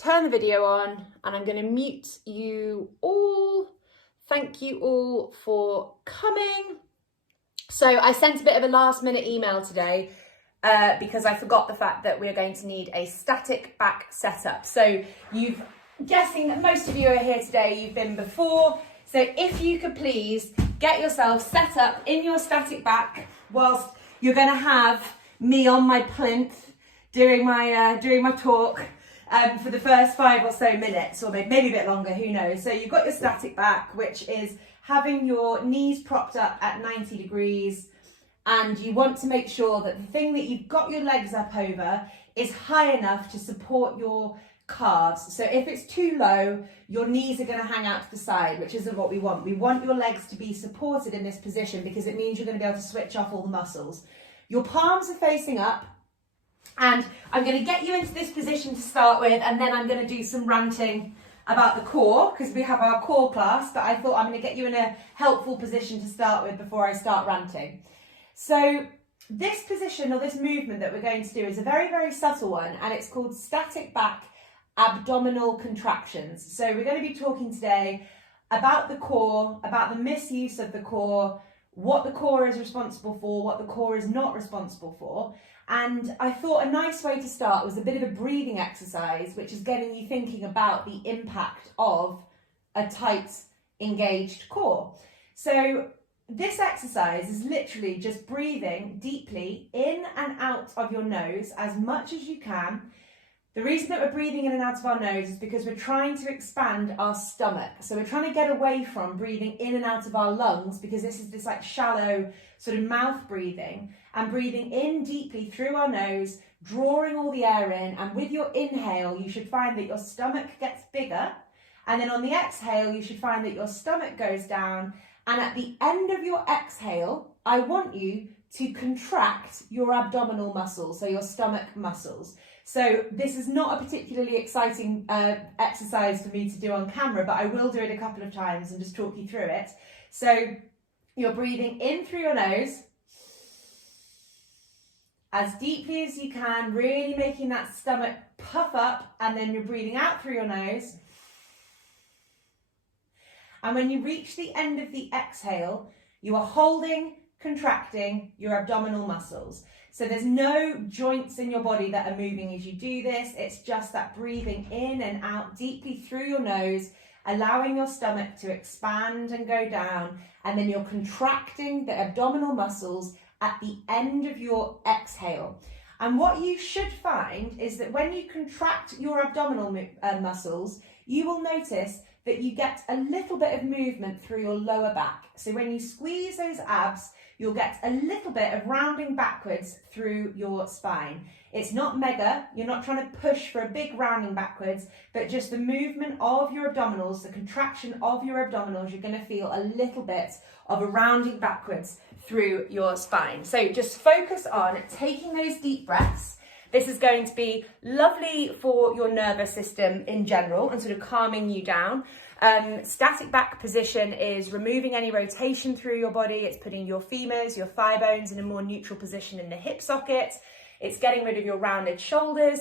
turn the video on, and I'm going to mute you all. Thank you all for coming. So I sent a bit of a last minute email today because I forgot the fact that we're going to need a static back setup. So guessing that most of you are here today, you've been before. So if you could please get yourself set up in your static back whilst you're going to have me on my plinth doing my talk for the first 5 or so minutes, or maybe a bit longer, who knows. So you've got your static back, which is having your knees propped up at 90 degrees, and you want to make sure that the thing that you've got your legs up over is high enough to support your calves. So if it's too low, your knees are going to hang out to the side, which isn't what we want. We want your legs to be supported in this position because it means you're going to be able to switch off all the muscles. Your palms are facing up, and I'm going to get you into this position to start with, and then I'm going to do some ranting about the core because we have our core class, but I thought I'm going to get you in a helpful position to start with before I start ranting. So this position, or this movement that we're going to do, is a very, very subtle one, and it's called static back abdominal contractions. So we're going to be talking today about the core, about the misuse of the core, what the core is responsible for, what the core is not responsible for. And I thought a nice way to start was a bit of a breathing exercise, which is getting you thinking about the impact of a tight, engaged core. So this exercise is literally just breathing deeply in and out of your nose as much as you can. The reason that we're breathing in and out of our nose is because we're trying to expand our stomach. So we're trying to get away from breathing in and out of our lungs, because this is this like shallow sort of mouth breathing, and breathing in deeply through our nose, drawing all the air in. And with your inhale, you should find that your stomach gets bigger. And then on the exhale, you should find that your stomach goes down. And at the end of your exhale, I want you to contract your abdominal muscles, so your stomach muscles. So this is not a particularly exciting exercise for me to do on camera, but I will do it a couple of times and just talk you through it. So you're breathing in through your nose as deeply as you can, really making that stomach puff up, and then you're breathing out through your nose. And when you reach the end of the exhale, you are holding, contracting your abdominal muscles. So there's no joints in your body that are moving as you do this. It's just that breathing in and out deeply through your nose, allowing your stomach to expand and go down. And then you're contracting the abdominal muscles at the end of your exhale. And what you should find is that when you contract your abdominal muscles, you will notice that you get a little bit of movement through your lower back. So when you squeeze those abs, you'll get a little bit of rounding backwards through your spine. It's not mega, you're not trying to push for a big rounding backwards, but just the movement of your abdominals, the contraction of your abdominals, you're going to feel a little bit of a rounding backwards through your spine. So just focus on taking those deep breaths. This is going to be lovely for your nervous system in general and sort of calming you down. Static back position is removing any rotation through your body. It's putting your femurs, your thigh bones in a more neutral position in the hip socket. It's getting rid of your rounded shoulders.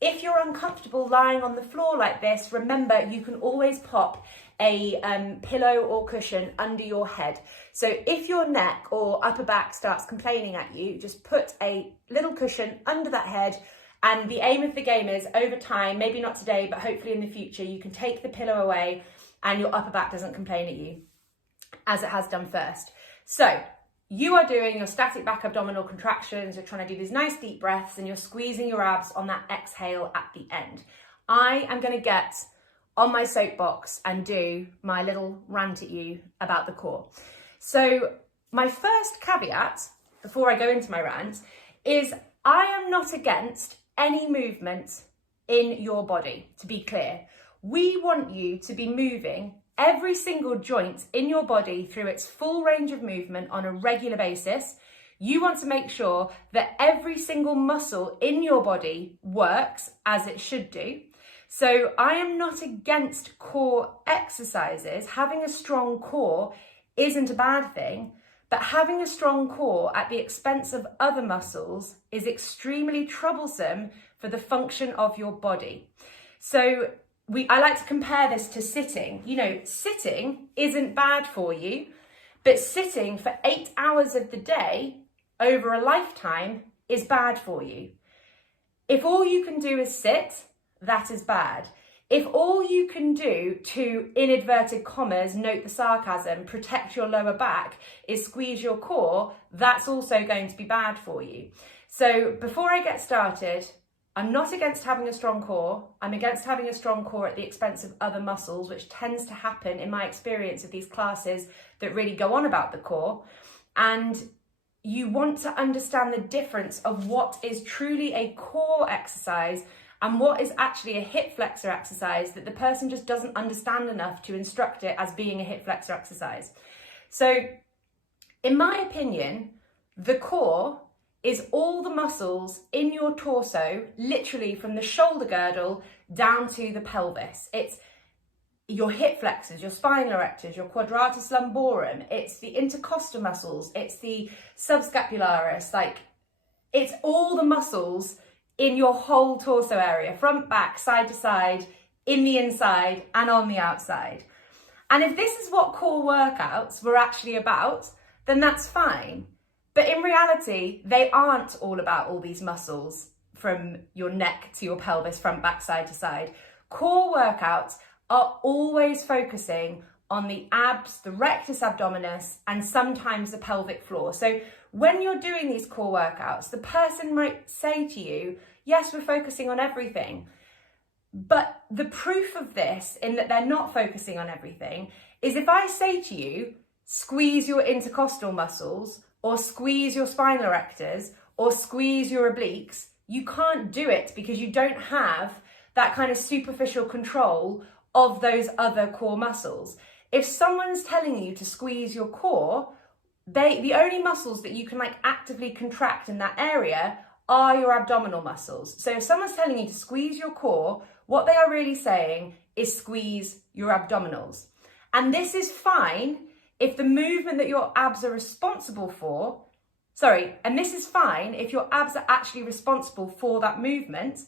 If you're uncomfortable lying on the floor like this, remember you can always pop a pillow or cushion under your head. So if your neck or upper back starts complaining at you, just put a little cushion under that head. And the aim of the game is, over time, maybe not today, but hopefully in the future, you can take the pillow away and your upper back doesn't complain at you, as it has done first. So you are doing your static back abdominal contractions, you're trying to do these nice deep breaths, and you're squeezing your abs on that exhale at the end. I am going to get on my soapbox and do my little rant at you about the core. So my first caveat, before I go into my rant, is I am not against any movement in your body, to be clear. We want you to be moving every single joint in your body through its full range of movement on a regular basis. You want to make sure that every single muscle in your body works as it should do. So I am not against core exercises. Having a strong core isn't a bad thing, but having a strong core at the expense of other muscles is extremely troublesome for the function of your body. So I like to compare this to sitting. You know, sitting isn't bad for you, but sitting for 8 hours of the day over a lifetime is bad for you. If all you can do is sit, that is bad. If all you can do to, in inverted commas, note the sarcasm, protect your lower back, is squeeze your core, that's also going to be bad for you. So before I get started, I'm not against having a strong core. I'm against having a strong core at the expense of other muscles, which tends to happen in my experience of these classes that really go on about the core. And you want to understand the difference of what is truly a core exercise and what is actually a hip flexor exercise that the person just doesn't understand enough to instruct it as being a hip flexor exercise. So, in my opinion, the core is all the muscles in your torso, literally from the shoulder girdle down to the pelvis. It's your hip flexors, your spinal erectors, your quadratus lumborum, it's the intercostal muscles, it's the subscapularis, like it's all the muscles in your whole torso area, front, back, side to side, in the inside and on the outside. And if this is what core workouts were actually about, then that's fine. But in reality, they aren't all about all these muscles from your neck to your pelvis, front, back, side to side. Core workouts are always focusing on the abs, the rectus abdominis, and sometimes the pelvic floor. So when you're doing these core workouts, the person might say to you, yes, we're focusing on everything. But the proof of this, in that they're not focusing on everything, is if I say to you, squeeze your intercostal muscles, or squeeze your spinal erectors, or squeeze your obliques, you can't do it because you don't have that kind of superficial control of those other core muscles. If someone's telling you to squeeze your core, the only muscles that you can actively contract in that area are your abdominal muscles. So if someone's telling you to squeeze your core, what they are really saying is squeeze your abdominals. And this is fine if the movement that your abs are responsible for, and this is fine if your abs are actually responsible for that movement.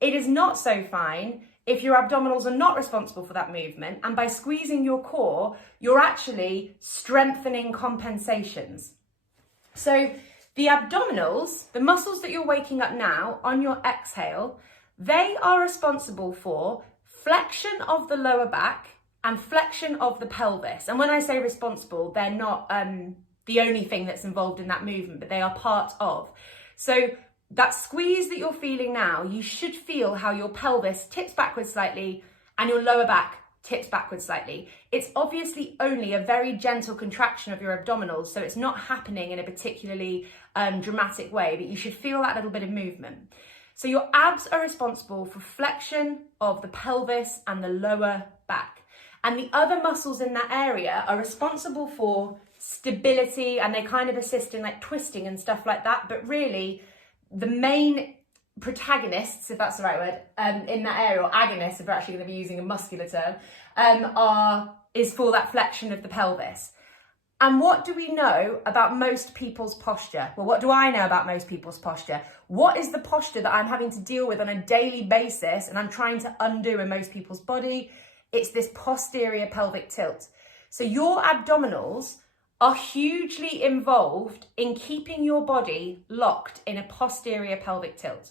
It is not so fine if your abdominals are not responsible for that movement, and by squeezing your core, you're actually strengthening compensations. So the abdominals, the muscles that you're waking up now on your exhale, they are responsible for flexion of the lower back and flexion of the pelvis. And when I say responsible, they're not the only thing that's involved in that movement, but they are part of. So that squeeze that you're feeling now, you should feel how your pelvis tips backwards slightly and your lower back tips backwards slightly. It's obviously only a very gentle contraction of your abdominals, so it's not happening in a particularly dramatic way, but you should feel that little bit of movement. So your abs are responsible for flexion of the pelvis and the lower back. And the other muscles in that area are responsible for stability, and they kind of assist in twisting and stuff like that, but really the main protagonists, if that's the right word, in that area, or agonists, if we're actually going to be using a muscular term, is for that flexion of the pelvis. And what do we know about most people's posture? Well, what do I know about most people's posture? What is the posture that I'm having to deal with on a daily basis and I'm trying to undo in most people's body? It's this posterior pelvic tilt. So your abdominals are hugely involved in keeping your body locked in a posterior pelvic tilt.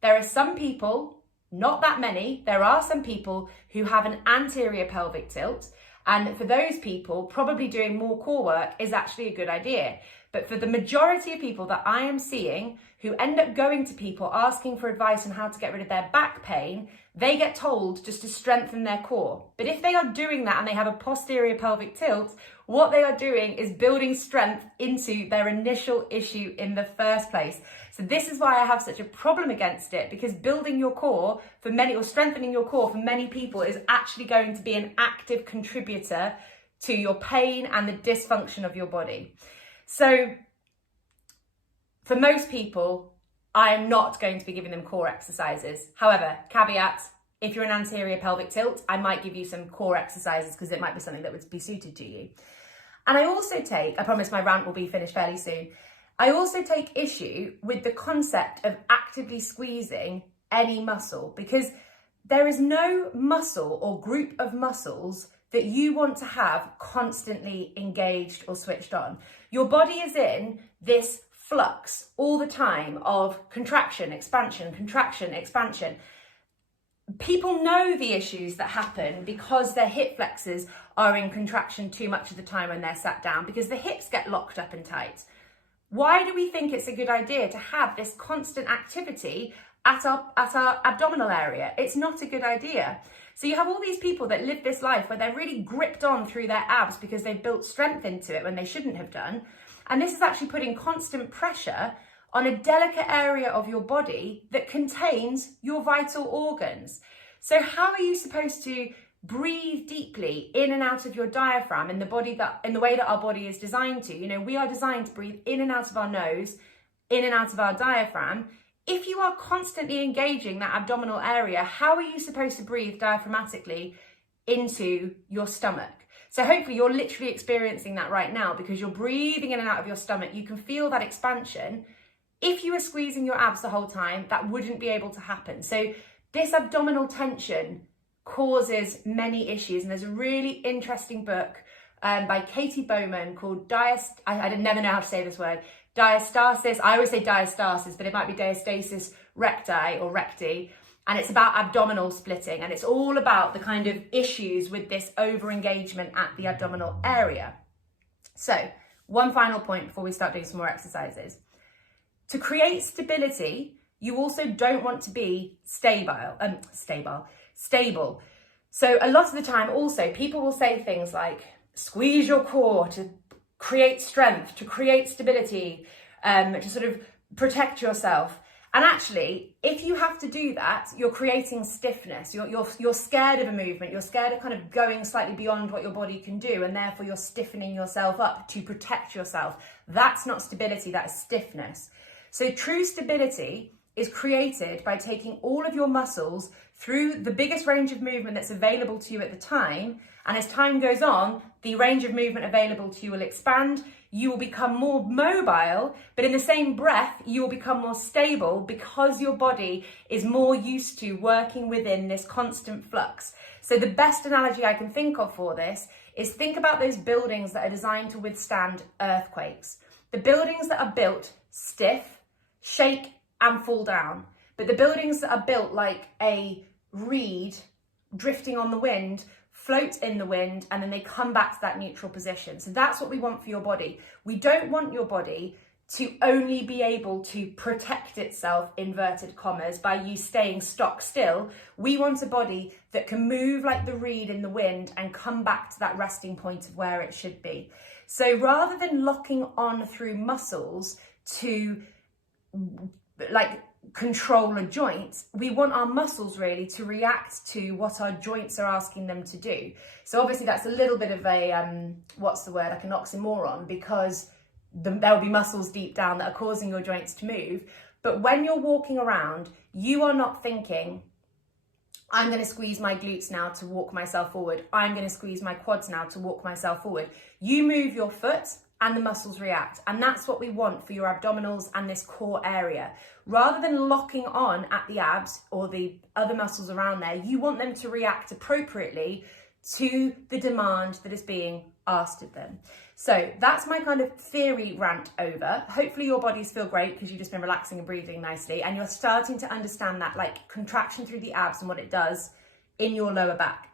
There are some people, not that many, there are some people who have an anterior pelvic tilt, and for those people, probably doing more core work is actually a good idea. But for the majority of people that I am seeing who end up going to people asking for advice on how to get rid of their back pain, they get told just to strengthen their core. But if they are doing that and they have a posterior pelvic tilt, what they are doing is building strength into their initial issue in the first place. So this is why I have such a problem against it, because building your core for many, or strengthening your core for many people, is actually going to be an active contributor to your pain and the dysfunction of your body. So for most people, I am not going to be giving them core exercises. However, caveat, if you're an anterior pelvic tilt, I might give you some core exercises because it might be something that would be suited to you. And I also I promise my rant will be finished fairly soon. I also take issue with the concept of actively squeezing any muscle, because there is no muscle or group of muscles that you want to have constantly engaged or switched on. Your body is in this flux all the time of contraction, expansion, contraction, expansion. People know the issues that happen because their hip flexors are in contraction too much of the time when they're sat down, because the hips get locked up and tight. Why do we think it's a good idea to have this constant activity at our abdominal area? It's not a good idea. So you have all these people that live this life where they're really gripped on through their abs because they've built strength into it when they shouldn't have done. And this is actually putting constant pressure on a delicate area of your body that contains your vital organs. So how are you supposed to breathe deeply in and out of your diaphragm in the way that our body is designed to? You know, we are designed to breathe in and out of our nose, in and out of our diaphragm. If you are constantly engaging that abdominal area, how are you supposed to breathe diaphragmatically into your stomach? So hopefully you're literally experiencing that right now because you're breathing in and out of your stomach. You can feel that expansion. If you were squeezing your abs the whole time, that wouldn't be able to happen. So this abdominal tension causes many issues. And there's a really interesting book by Katie Bowman called I never know how to say this word, diastasis. I always say diastasis, but it might be diastasis recti or recti. And it's about abdominal splitting. And it's all about the kind of issues with this over-engagement at the abdominal area. So one final point before we start doing some more exercises. To create stability, you also don't want to be stable. So a lot of the time also people will say things like squeeze your core to create strength, to create stability, to sort of protect yourself. And actually, if you have to do that, you're creating stiffness. You're scared of a movement. You're scared of kind of going slightly beyond what your body can do, and therefore you're stiffening yourself up to protect yourself. That's not stability, that is stiffness. So true stability is created by taking all of your muscles through the biggest range of movement that's available to you at the time. And as time goes on, the range of movement available to you will expand. You will become more mobile, but in the same breath, you will become more stable because your body is more used to working within this constant flux. So the best analogy I can think of for this is think about those buildings that are designed to withstand earthquakes. The buildings that are built stiff, shake, and fall down. But the buildings that are built like a reed drifting on the wind float in the wind, and then they come back to that neutral position. So that's what we want for your body. We don't want your body to only be able to protect itself, inverted commas, by you staying stock still. We want a body that can move like the reed in the wind and come back to that resting point of where it should be. So rather than locking on through muscles to like control a joint, we want our muscles really to react to what our joints are asking them to do. So obviously that's a little bit of a like an oxymoron, because there'll be muscles deep down that are causing your joints to move. But when you're walking around, you are not thinking, I'm going to squeeze my glutes now to walk myself forward. I'm going to squeeze my quads now to walk myself forward. You move your foot and the muscles react. And that's what we want for your abdominals and this core area. Rather than locking on at the abs or the other muscles around there, you want them to react appropriately to the demand that is being asked of them. So that's my kind of theory rant over. Hopefully your bodies feel great because you've just been relaxing and breathing nicely, and you're starting to understand that like contraction through the abs and what it does in your lower back.